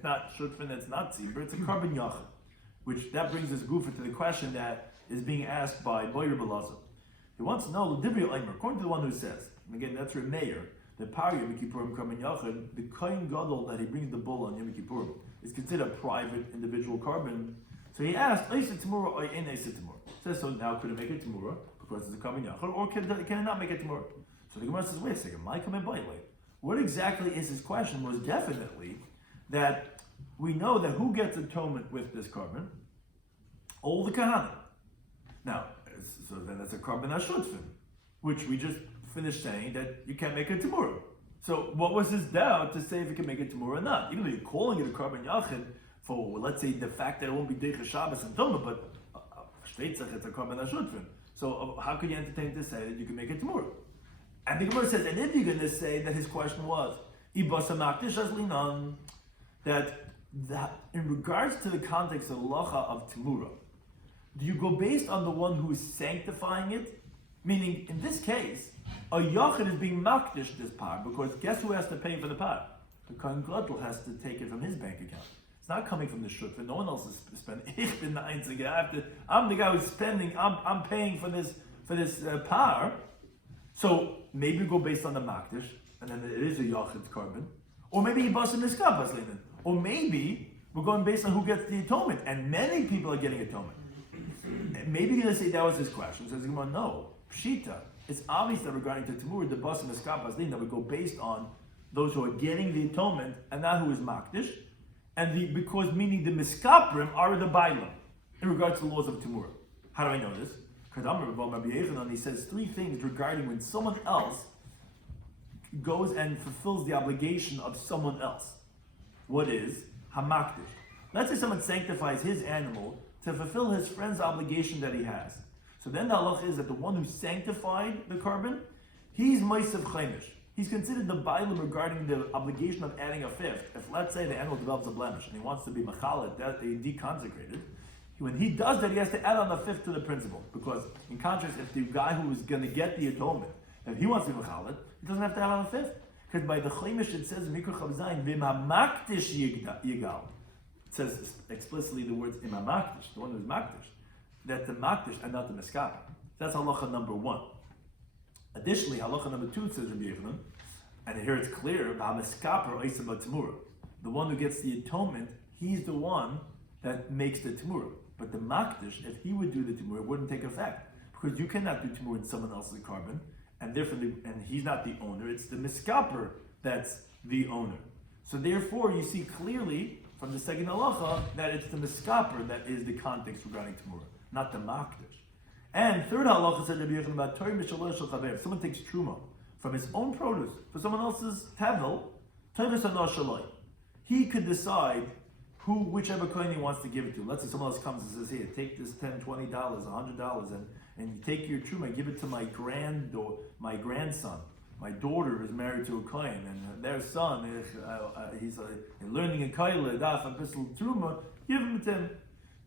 not Shutfin, it's not Tzibur, it's a Karban Yachid, which that brings us goofa to the question that is being asked by Boyer Belazar. He wants to know, according to the one who says, and again, that's Remeir, the Par Yom Kippurim Karban Yachid, the Kohen Gadol that he brings the bull on Yom Kippurim is considered a private individual Karban. So he asked, Eisa Tamura or Ein Eisa Tamura? Says, so now could it make a Tamura because it's a Karban Yachid, or can it not make a Tamura? So the Gemara says, wait a second, what exactly is his question was definitely that we know that who gets atonement with this Karban? All the Kahanim. Now, so then that's a Karban HaShutfin, which we just finished saying that you can't make a Tamura. So what was his doubt to say if you can make a Tamura or not? Even though you're calling it a Karban Yachid for, let's say, the fact that it won't be Deicha Shabbos and Tumah, but Shteitzach, it's a Karban HaShutfin. So how could you entertain to say that you can make a Tamura? And the Gemara says, and if you're going to say that his question was, that in regards to the context of the halacha of Tamura, do you go based on the one who is sanctifying it? Meaning, in this case, a Yachid is being makdish this par, because guess who has to pay for the par? The Kohen Gadol has to take it from his bank account. It's not coming from the shutfin. No one else is spending. Ich bin the Einzige. I'm the guy who's spending. I'm paying for this par. So maybe we go based on the makdish, and then it is a Yachid's Karban, or maybe he busts in his kapas, or maybe we're going based on who gets the atonement, and many people are getting atonement. Maybe you're going to say that was his question. So he's going to no. Pshita, it's obvious that regarding to Tamur, the bus and the skapas, that we go based on those who are getting the atonement and not who is makdish, and because meaning the miskaprim are the bailam in regards to the laws of Tamur. How do I know this? He says three things regarding when someone else goes and fulfills the obligation of someone else. What is hamakdish? Let's say someone sanctifies his animal to fulfill his friend's obligation that he has. So then the halach is that the one who sanctified the Karban, he's Meisav Chaimish. he's considered the bailam regarding the obligation of adding a fifth. If, let's say, the animal develops a blemish and he wants to be machalet, that deconsecrated, when he does that, he has to add on a fifth to the principle. Because, in contrast, if the guy who is going to get the atonement, if he wants to be machalet, he doesn't have to add on a fifth. Because by the Chaimish it says, Mikra Chav Zayin, V'mamaktish yigal. It says explicitly the words imamaktish, the one who's maktish. That the maktish and not the miskap. That's halacha number 1. Additionally, halacha number 2 says Rabbi Yochanan, and here it's clear, the one who gets the atonement, he's the one that makes the temurah. But the makdish, if he would do the temurah, it wouldn't take effect. Because you cannot do temurah in someone else's carbon, and therefore, and he's not the owner, it's the miskaper that's the owner. So therefore, you see clearly from the second halacha that it's the miskaper that is the context regarding temurah, not the makdish. And third halacha said Rabbi Yochanan about Torah Mishalosh Shel Chaver. If someone takes truma from his own produce for someone else's tavel, Torah Mishalosh Shaloi, he could decide whichever coin he wants to give it to. Let's say someone else comes and says, "Here, take this $10, $20, $100, and you take your truma and give it to my grandson. My daughter is married to a kohen, and their son he's learning a koile daf and pistol truma. Give him to him."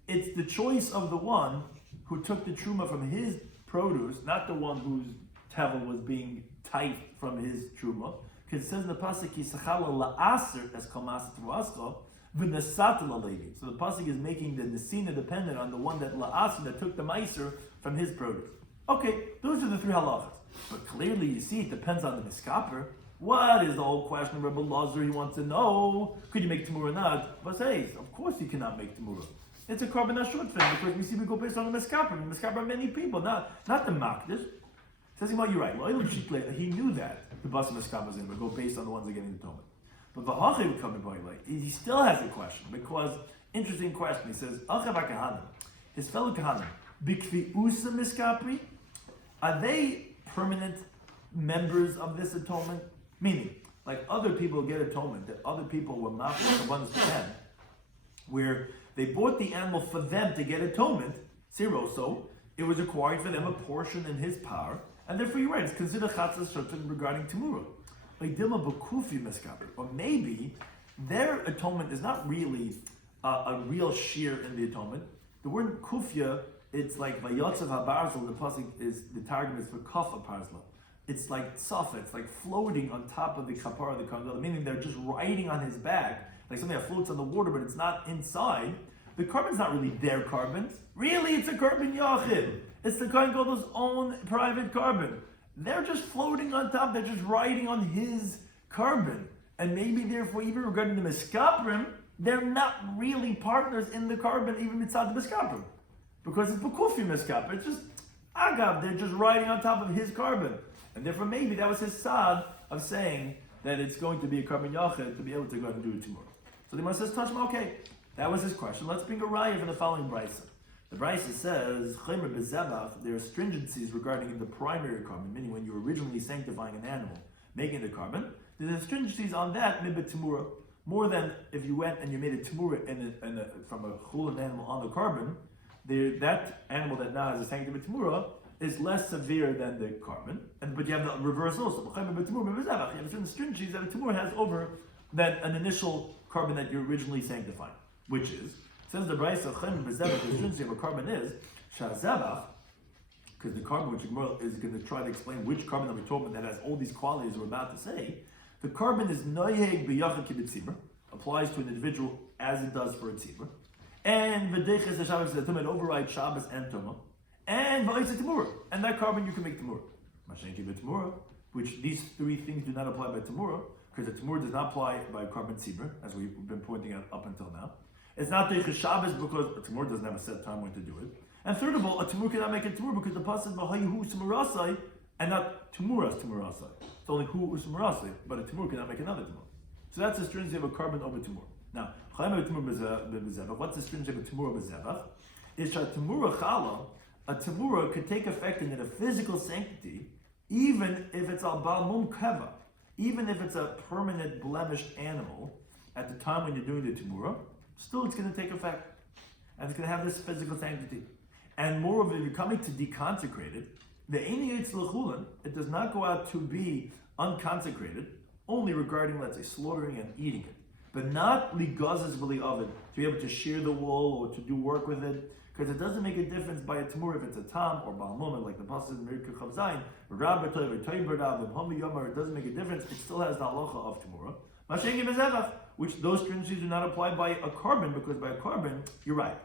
It's the choice of the one who took the truma from his produce, not the one whose tevel was being tight from his truma. Because it says in the pasuk, "Yisachala la'aser es kol masat ruascha v'nesat la'levi." So the pasuk is making the nesina dependent on the one that la'aser that took the meiser from his produce. Okay, those are the 3 halachas. But clearly, you see, it depends on the miskaper. What is the whole question of Rabbi Lazar? He wants to know: could you make temurah or not? But says, of course, you cannot make temurah. It's a carbon ashut thing because we see we go based on the miskaper. The miskaper are many people, not the makdish. Says you're right. He knew that the bus miskaper is in, but go based on the ones that are getting the atonement. But v'hachay would come to he still has a question because interesting question. He says achav kahanim, his fellow kahanim, bikviusa miskapri, are they permanent members of this atonement? Meaning, like other people get atonement, that other people were mafia the ones to them, where they bought the animal for them to get atonement, siroso, it was required for them a portion in his power, and therefore you're right, it's considered chatzas shotun regarding temurah. Or maybe their atonement is not really a real shiur in the atonement. The word kufya, it's like vayotzav habarzel, the pasuk is, the targum is for kafa parzla. It's like safa, it's like floating on top of the kapara of the kandala, meaning they're just riding on his back, like something that floats on the water, but it's not inside. The carbon's not really their carbon. Really, it's a carbon yachid. It's the Kohen Gadol's own private carbon. They're just floating on top. They're just riding on his carbon. And maybe, therefore, even regarding the miskaprim, they're not really partners in the carbon, even mitzad the miskaprim. Because it's bekufi miskaprim. It's just agav. They're just riding on top of his carbon. And therefore, maybe that was his sad of saying that it's going to be a carbon yachid to be able to go and do it tomorrow. So the Gemara says, Tashma, okay, that was his question. Let's bring a raya for the following brisa. The brisa says, Chaymer bezevach, there are stringencies regarding the primary carbon, meaning when you're originally sanctifying an animal, making the carbon, there's stringencies on that, mibet temurah, more than if you went and you made a temurah from a chulin animal on the carbon, that animal that now has a sanctified temurah is less severe than the carbon, but you have the reverse also. You have certain stringencies that a temurah has over than an initial carbon that you originally sanctified, which is, says the brisa, the stringency of a carbon is shazabach, because the carbon, which is going to try to explain which carbon that we're talking about that has all these qualities we're about to say. The carbon is noyeg b'yachid kibbitzibur, applies to an individual as it does for a tzibur, and v'deiches the Shabbos that it overrides Shabbos and Tumah, and v'oitz temurah, and that carbon you can make temurah. Mashenki b'temurah, which these 3 things do not apply by temurah, because the temurah does not apply by carbon tzibur, as we've been pointing out up until now. It's not deiches Shabbos because a temurah doesn't have a set time when to do it. And third of all, a temurah cannot make a temurah because the pasuk v'hayu temurasai and not temurah's temurasai. It's only hu u'smarasai, but a temurah cannot make another temurah. So that's the stringency of a carbon over temurah. Now, what's the stringency of a temurah b'zevach? Is a temurah chala, a temurah could take effect in a physical sanctity, even if it's al bal mum keva, even if it's a permanent blemished animal at the time when you're doing the temurah, still it's going to take effect. And it's going to have this physical sanctity. And moreover, if you're coming to deconsecrate it, the einiyetz l'chulin, it does not go out to be unconsecrated, only regarding, let's say, slaughtering and eating it, but not ligazes b'li oven, to be able to shear the wool or to do work with it, because it doesn't make a difference by a tamur if it's a tam or balmum, like the pasuk in Merikah Chav Zayin, Rabbi Shloimy Schwartzberg, Yoma, it doesn't make a difference. It still has the halacha of tamura. Mashengi bezevach, which those stringencies do not apply by a carbon, because by a carbon, you're right.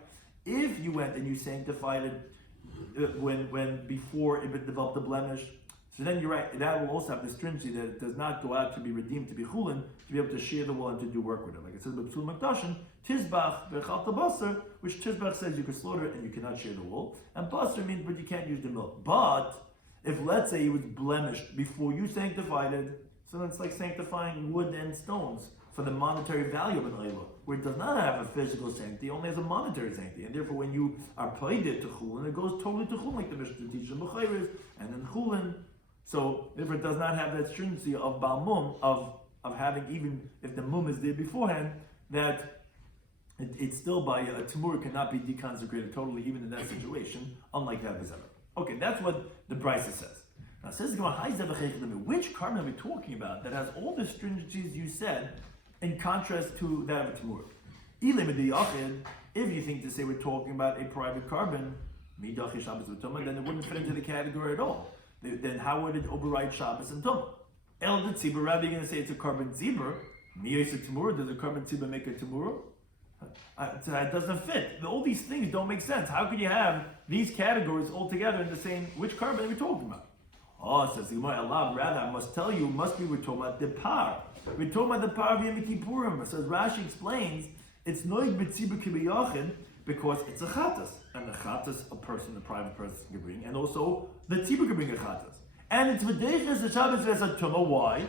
If you went and you sanctified it when before it developed a blemish, so then you're right, that will also have the stringency that it does not go out to be redeemed, to be chulin, to be able to shear the wool and to do work with it. Like it says, B'psul Makdashin, Tizbach, B'chal Basar, which Tizbach says you can slaughter it and you cannot shear the wool, and Basar means, but you can't use the milk. But, if let's say it was blemished before you sanctified it, so it's like sanctifying wood and stones for the monetary value of an oila, where it does not have a physical sanctity, it only has a monetary sanctity, and therefore when you are paid it to chulin, it goes totally to chulin, like the Mishnah teaches in B'chayres, and then chulin. So if it does not have that stringency of balmum, of having, even if the mum is there beforehand, that it's still by a tamur cannot be deconsecrated totally, even in that situation, unlike that bezevach. Okay, that's what the Brisa says. Now, says which carbon are we talking about that has all the stringencies you said, in contrast to that of a tamur? If you think to say we're talking about a private carbon, then it wouldn't fit into the category at all. Then how would it override Shabbos and Tumah? El the tzibur, rather you're going to say it's a carbon tzibur. Miyos a tamura, does a carbon tzibur make a tamura? It doesn't fit. All these things don't make sense. How could you have these categories all together in the same, which carbon are we talking about? Oh, says the Yoma Daf, rather I must tell you, we're talking about the par. We're talking about the par of Yom Kippurim. So as Rashi explains, it's noig b'tzibur kibiyachin, because it's a chatas, and the chatas a private person can bring, and also the tzibur can bring a chatas. And it's v'deiches the Shabbos as a tumah. Why?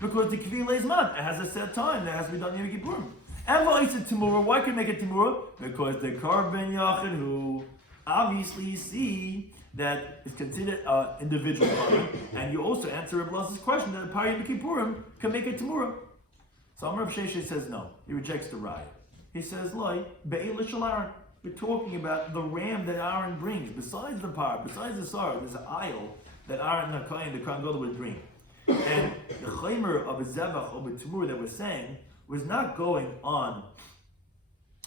Because the kvila is man. It has a set time that has to be done in Yom Kippurim. And v'aisa tamura. Why can you make it tamura? Because the carbon yachin, who obviously you see that is considered an individual carbon, and you also answer Rabbi Lass's question that a par Yom Kippurim can make a tamura. So Amar Rav Sheshe says no. He rejects the raya. He says, "Loi be'ela shel Aaron." We're talking about the ram that Aaron brings. Besides the par, besides the sar, there's an aisle that Aaron the Kohen Gadol would bring. And the chaymer of a zevach or a tamur that we're saying was not going on.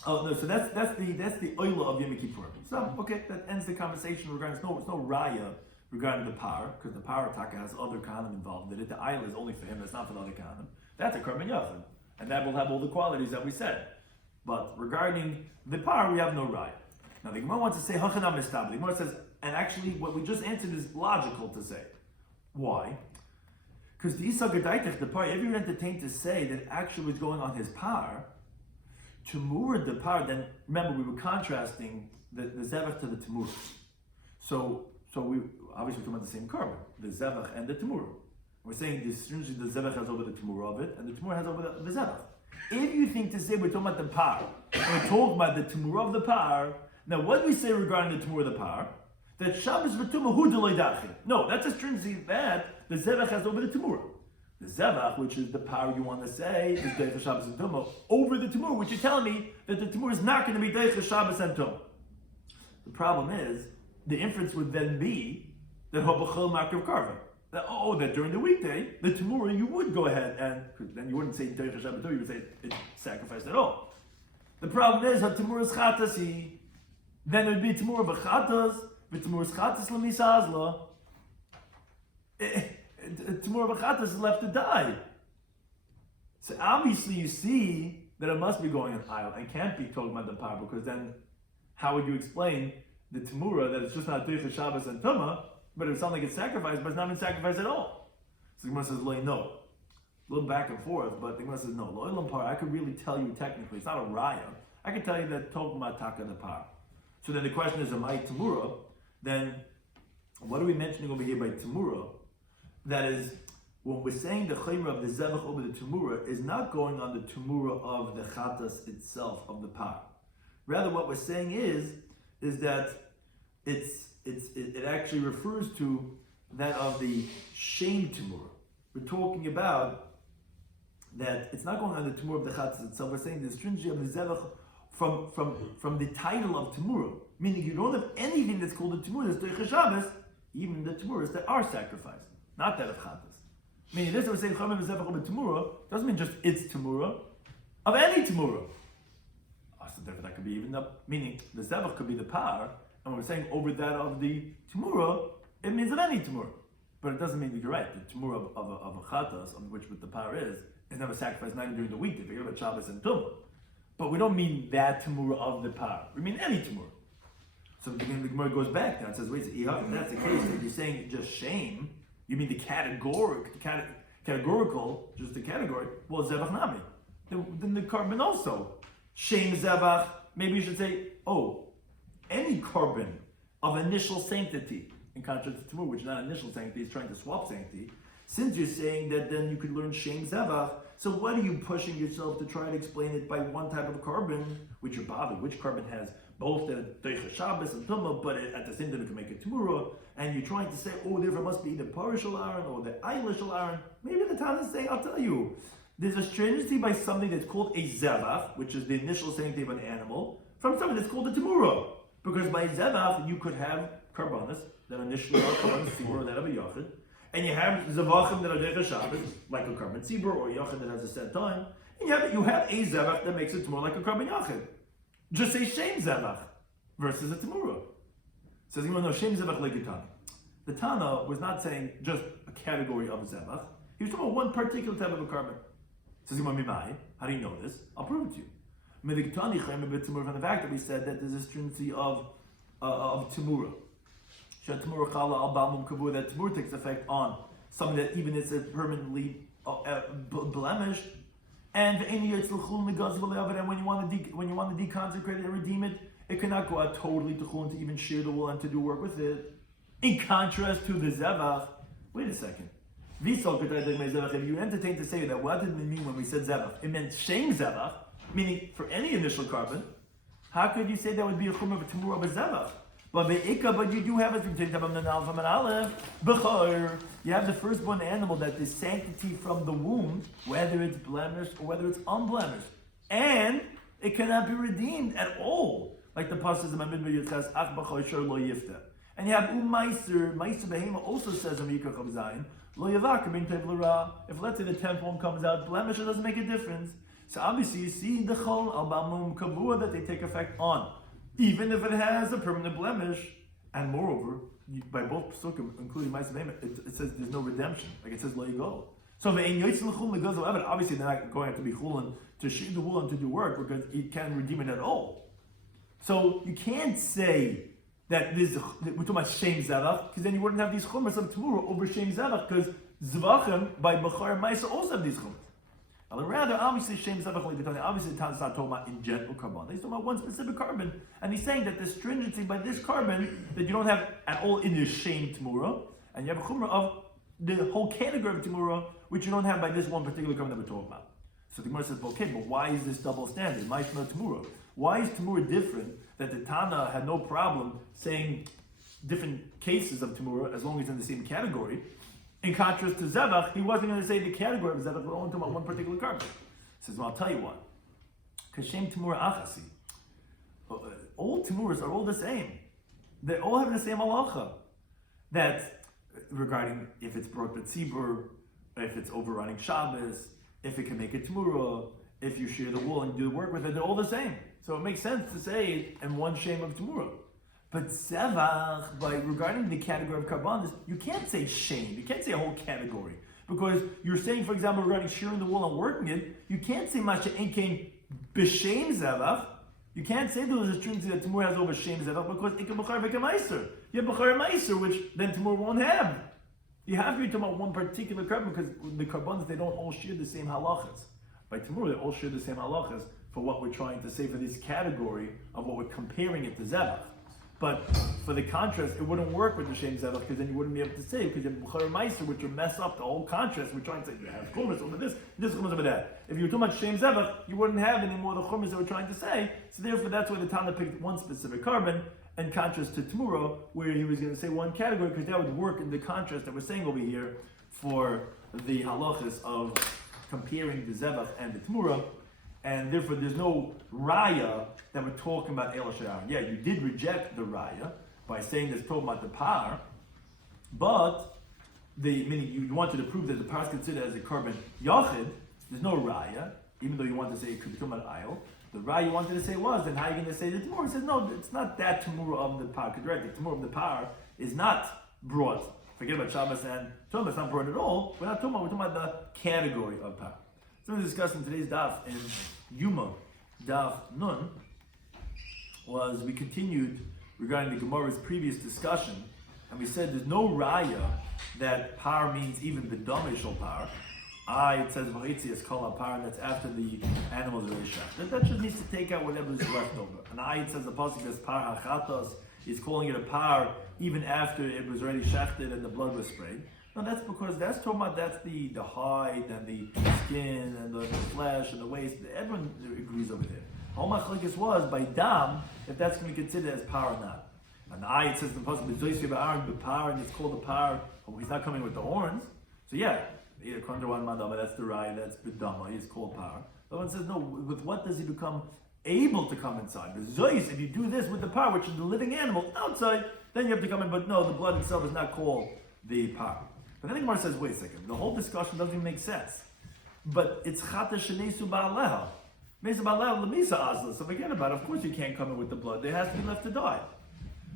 Oh no, so that's the oila of Yom Kippurim. So okay, that ends the conversation regarding it's no raya regarding the par, because the par taka has other kahanim involved in it. The aisle is only for him; it's not for the other kahanim. That's a carbon yachid, and that will have all the qualities that we said. But regarding the par, we have no raya. Now the Gemara wants to say hachanam mistabli. The Gemara says, and actually what we just answered is logical to say. Why? Because the Isa Gedaitech, the par, if you're entertained to say that actually what's going on his par, to murad the par, then remember we were contrasting the zevach to the tamur. So we obviously talking about the same carbon, the zevach and the tamur. We're saying the zevach has over the tamur of it, and the tamur has over the zevach. If you think to say we're talking about the par, and we're talking about the tamur of the par, now what do we say regarding the tamur of the par? That Shabbos v'tumah hu delay dachin. No, that's a stringency that the zevach has over the tamur. The zevach, which is the par you want to say, is deicha Shabbos and tumah over the tamur, which you're telling me that the tamur is not going to be deicha Shabbos and tumah. The problem is, the inference would then be that hobachol makriv karva. That during the weekday, the tamura you would go ahead and then you wouldn't say deicha Shabbos, you would say it's sacrificed at all. The problem is that tamura is chatasi. Then it would be tamura of a chatas. Tamur of Achatas is left to die. So obviously you see that it must be going in aisle and can't be talking about the par, because then how would you explain the Tamura that it's just not Deicha Shabbos and Tumah, but it sounds like it's sacrificed, but it's not been sacrificed at all? So the Gemara says, no. A little back and forth, but the Gemara says, no. Lo'ilam par, I could really tell you technically, it's not a raya. I can tell you that talking about Taka the par. So then the question is, am I Tamura? Then, what are we mentioning over here by Tamura? That is, when we're saying the chaymer of the zevach over the Tamura is not going on the Tamura of the chatas itself, of the par. Rather, what we're saying is that it actually refers to that of the shame Tamura. We're talking about that it's not going on the Tamura of the chatas itself. We're saying the stringency of the zevach from the title of Tamura. Meaning you don't have anything that's called a Tamura that's Deicha Shabbos, even the Tamuras that are sacrificed, not that of Chatas. Meaning this, we're saying Chomim Zevach over Tamura doesn't mean just it's Tamura, of any Tamura. So therefore that could be even up, meaning the Zevach could be the par, and we're saying over that of the Tamura, it means of any Tamura. But it doesn't mean that you're right. The Tamura of a Chatas, of which what the par is never sacrificed not even during the week. They forget about Shabbos and Tumah. But we don't mean that Tamura of the par. We mean any Tamura. So the Gemara goes back now and says, wait, if that's the case, if you're saying just shame, you mean the categorical, just the category, well, Zevach Nami. Then the carbon also. Shame Zevach, maybe you should say, any carbon of initial sanctity, in contrast to Tamur, which is not initial sanctity, is trying to swap sanctity. Since you're saying that then you could learn Shame Zevach, so what are you pushing yourself to try to explain it by one type of carbon, which you're bothered, which carbon has both the Deicha Shabbos and Tumah, but at the same time it can make a Tamura, and you're trying to say, therefore it must be the Parashal Aaron or the Eilishal Aaron. Maybe the Tana is saying, I'll tell you, there's a stringency by something that's called a Zevach, which is the initial sanctity of an animal, from something that's called a Tamura. Because by Zevach, you could have Karbanis that initially are Karban Tzibur or that of a Yachid, and you have Zevachim that are Deicha Shabbos, like a Karban Tzibur or a Yachid that has a set time, and you have a Zevach that makes it more like a Karban Yachid. Just say Shem Zevach versus a Tamura. Says, no, Shem Zevach like Tana. The Tana was not saying just a category of a Zevach. He was talking about one particular type of a carbon. Says, how do you know this? I'll prove it to you. From the fact that we said that there's a stringency of Tamura. That Tamura takes effect on something that even is permanently blemished. And when you want to deconsecrate it and redeem it, it cannot go out totally to chulin to even shear the wool and to do work with it. In contrast to the zevach, wait a second. If you entertain to say that, what did we mean when we said zevach? It meant shame zevach, meaning for any initial carbon. How could you say that would be a chum of a tamur of a zevach? But you do have it from an aleph. You have the firstborn animal that is sanctity from the womb, whether it's blemished or whether it's unblemished, and it cannot be redeemed at all. Like the pasuk in Midbar Yitzchas, Ach b'choy shor lo yifta. And you have meiser behema also says in Yikach of Zayin, lo yavak min tev l'ra. If let's say the 10th one comes out blemished, it doesn't make a difference. So obviously you see the chol al bamum kavua that they take effect on, even if it has a permanent blemish. And moreover, by both psukim, including meiser behema, it says there's no redemption. Like it says lo yigo. So obviously they're not going to be chulin to shear the wool and to do work because you can't redeem it at all. So you can't say that we're talking about Shem Zevach, because then you wouldn't have these chumras of Tamura over Shem Zevach, because Zvachim by Bechar and Maisa also have these chumras. Now, rather, obviously, Shem Zevach, obviously, the Tan's not talking about in general carbon. He's talking about one specific carbon, and he's saying that the stringency by this carbon that you don't have at all in the Shem Tamura, and you have a chumra of the whole category of Tamura, which you don't have by this one particular carbon that we're talking about. So the Gemara says, okay, but why is this double standard? Maishma Tamura. Why is Tamura different? That the Tana had no problem saying different cases of Tamura as long as it's in the same category. In contrast to Zevach, he wasn't going to say the category of Zevach, but only talking about one particular carbon. He says, well, I'll tell you what. Kashem Tamura Achasi. All Tamuras are all the same. They all have the same halacha. That's regarding if it's brought to Tzibur, if it's overrunning Shabbos, if it can make a Tamura, if you shear the wool and do the work with it, they're all the same. So it makes sense to say it in one shame of Tamura. But Zevach, regarding the category of Karbanis, you can't say shame. You can't say a whole category. Because you're saying, for example, regarding shearing the wool and working it, you can't say Masha Enkein B'Shem Zevach. You can't say there was a stringency that Tamur has over Shem Zevach because Ikka B'char V'Ikka Meiser. You have B'char Meiser, which then Tamur won't have. You have to be talking about one particular carbon because the Karbanis, they don't all share the same halachas. By Tamur, they all share the same halachas for what we're trying to say for this category of what we're comparing it to Zevach. But for the contrast, it wouldn't work with the Shem Zevach because then you wouldn't be able to say because you have B'char Meiser, which would mess up the whole contrast. We're trying to say you have Chumas over this Chumas over that. If you were talking about Shem Zevach, you wouldn't have any more of the Chumas that we're trying to say. So therefore, that's why the Tana picked one specific carbon in contrast to Tamura, where he was going to say one category because that would work in the contrast that we're saying over here for the halachas of comparing the Zevach and the Tamura. And therefore, there's no raya that we're talking about El Sharon. Yeah, you did reject the raya by saying this talking about the par, but meaning you wanted to prove that the par is considered as a korban yachid, there's no raya, even though you want to say it could become an ayil. The raya you wanted to say was, then how are you going to say the tamur? He says, no, it's not that tamur of the par. Because right, the tamur of the par is not brought. Forget about Shabbos and Tumah, it's not brought at all. We're not Tumah, we're talking about the category of par. So we're discussing today's daf in Yoma Daf Nun, was we continued regarding the Gemara's previous discussion, and we said there's no raya that par means even the domeshal par. It says v'chitzias kol par, and that's after the animals are shechted. That just needs to take out whatever is left over. And it says the pasuk is par hachatos, is calling it a par even after it was already shechted and the blood was sprayed. No, that's because that's talking about that's the hide and the skin and the flesh and the waist. Everyone agrees over there. All machlokes was by dam if that's going to be considered as par or not. And it says the pasuk b'zoyis b'aron b'par, and it's called a par. He's not coming with the horns. So yeah, either konder one madama, that's the rai, that's b'dama. He's called par. The one says no. With what does he become able to come inside? B'zoyis, if you do this with the par, which is the living animal outside, then you have to come in. But no, the blood itself is not called the par. But then the Gemara says, wait a second, the whole discussion doesn't even make sense. But it's chata shenesu ba'aleha. Mesa ba'aleha l'misa azla. So forget about it. Of course you can't come in with the blood. It has to be left to die.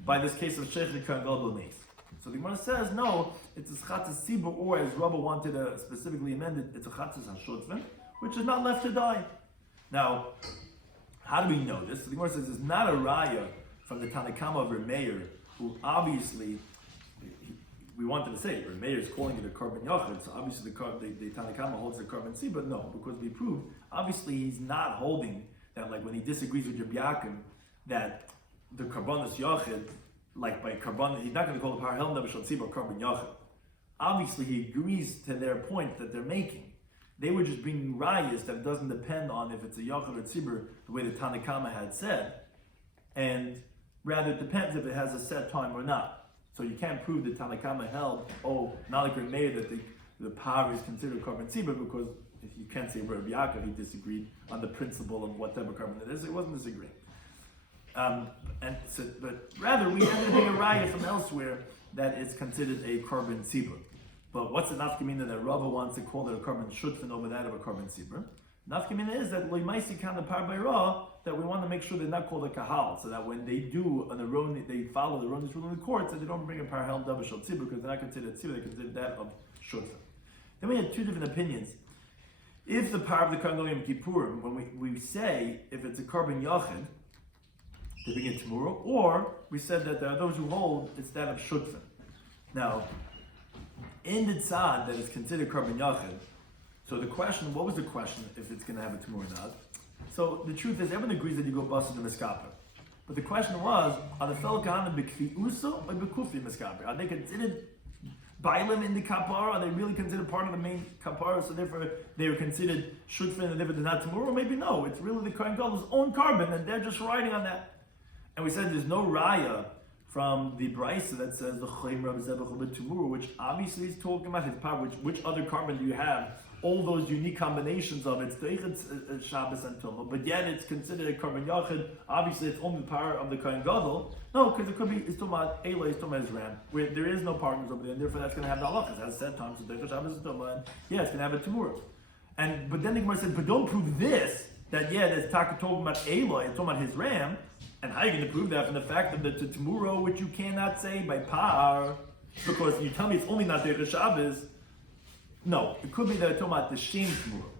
By this case of sheikh l'kan gadol nes. So the Gemara says, no, it's a chata sibur, or as Rabbi wanted to specifically amend it, it's a chata hashutfen, which is not left to die. Now, how do we know this? So the Gemara says, it's not a raya from the Tanakama of Remeir, who obviously, we wanted to say, Remeir is calling it a korban yachid, so obviously the Tanakama holds the korban si, but no, because we proved, obviously he's not holding that, like when he disagrees with Rabbi Yaakov, that the korbanos yachid, like by korban, he's not going to call the par hel never shall see but korban yachid. Obviously he agrees to their point that they're making. They were just bringing rayas that doesn't depend on if it's a yachid or tzibur, the way the Tanakama had said, and rather it depends if it has a set time or not. So you can't prove that Tanakama held, not like Remeir, that the par is considered korban tzibur, because if you can't say Rabbi Yaakov, he disagreed on the principle of whatever korban it is. It wasn't disagreeing. But rather we ended up being a raya from elsewhere that is considered a korban tzibur. But what's the nafkamina that Rava wants to call it a korban shutfin over that of a korban tzibur? Nafkamina is that loimaisi kan the par bayra, that we want to make sure they're not called a kahal, so that when they do an eroni, they follow the erroneous rule in the court, so they don't bring a par hel davashal tzibur, because they're not considered tzibur, they're considered that of shutfin. Then we had two different opinions. If the par of the Kohen Yom Kippurim, when we say if it's a korban yachid, they bring it tomorrow, or we said that there are those who hold it's that of shutfin. Now, in the tzad that is considered korban yachid, so the question, what was the question if it's going to have a tomorrow or not? So the truth is, everyone agrees that you go bust in the miskaper. But the question was, are the fellow kahanim b'kfi uso or b'kufi miskaper? Are they considered bailim in the kapara? Are they really considered part of the main kapara? So therefore they were considered shutfin and if it's not tomorrow? Or maybe no, it's really the Kohen Gadol's own carbon and they're just riding on that. And we said there's no raya from the brisa that says the chayim rab zebach b'tumur, which obviously is talking about his power. Which other carbon do you have? All those unique combinations of it's Shabbos and Tumah, but yet it's considered a korban yachid. Obviously, it's only the power of the Kohen Gadol. No, because it could be it's Tumah Elah, it's Tumah Ram, where there is no partners over there, and therefore that's going to have the halachas. As said times, so Shabbos and Tumah, and yeah, it's going to have a Tumurah. But then the Gemara said, but don't prove this. That there's Taka talking about Elah, it's talking about his ram, and how are you going to prove that from the fact of the Tumurah, which you cannot say by par, because you tell me it's only not there Shabbos. No, it could be that it's talking about the shem Tumurah.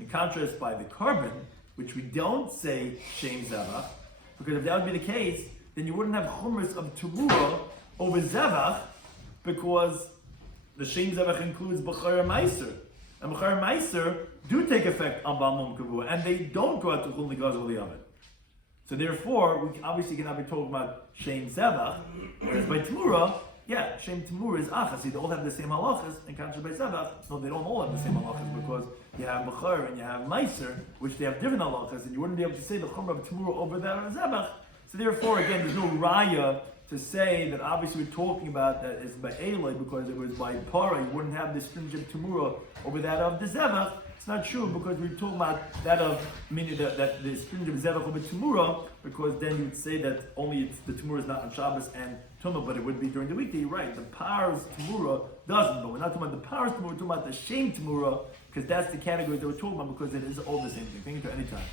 In contrast, by the carbon, which we don't say shem zevach, because if that would be the case, then you wouldn't have chumras of Tumurah over zevach, because the shem zevach includes b'char meiser. And b'char meiser do take effect on Balmum Kavua, and they don't go out to Chul Nigaz or the oven. So therefore, we obviously cannot be talking about Shem Zevach, whereas by Tmura, yeah, Shem Tmura is Achas. They all have the same halachas, and contrast by Zevach, no, they don't all have the same halachas, because you have B'char and you have Meiser, which they have different halachas, and you wouldn't be able to say the Chumrah of Tmura over that on Zevach. So therefore, again, there's no raya to say that obviously we're talking about that it's by Eloi, because it was by Para, you wouldn't have the stringent Tmura over that of the Zevach. It's not true, because we're talking about that of, meaning that the stringent Zevach over Tmura, because then you would say that only the Tmura is not on Shabbos and But it would be during the weekday. You're right. The par's tamura doesn't, but we're not talking about the par's tamura. We're talking about the shame tamura, because that's the category that we're talking about, because it is all the same thing. Thank you to any time.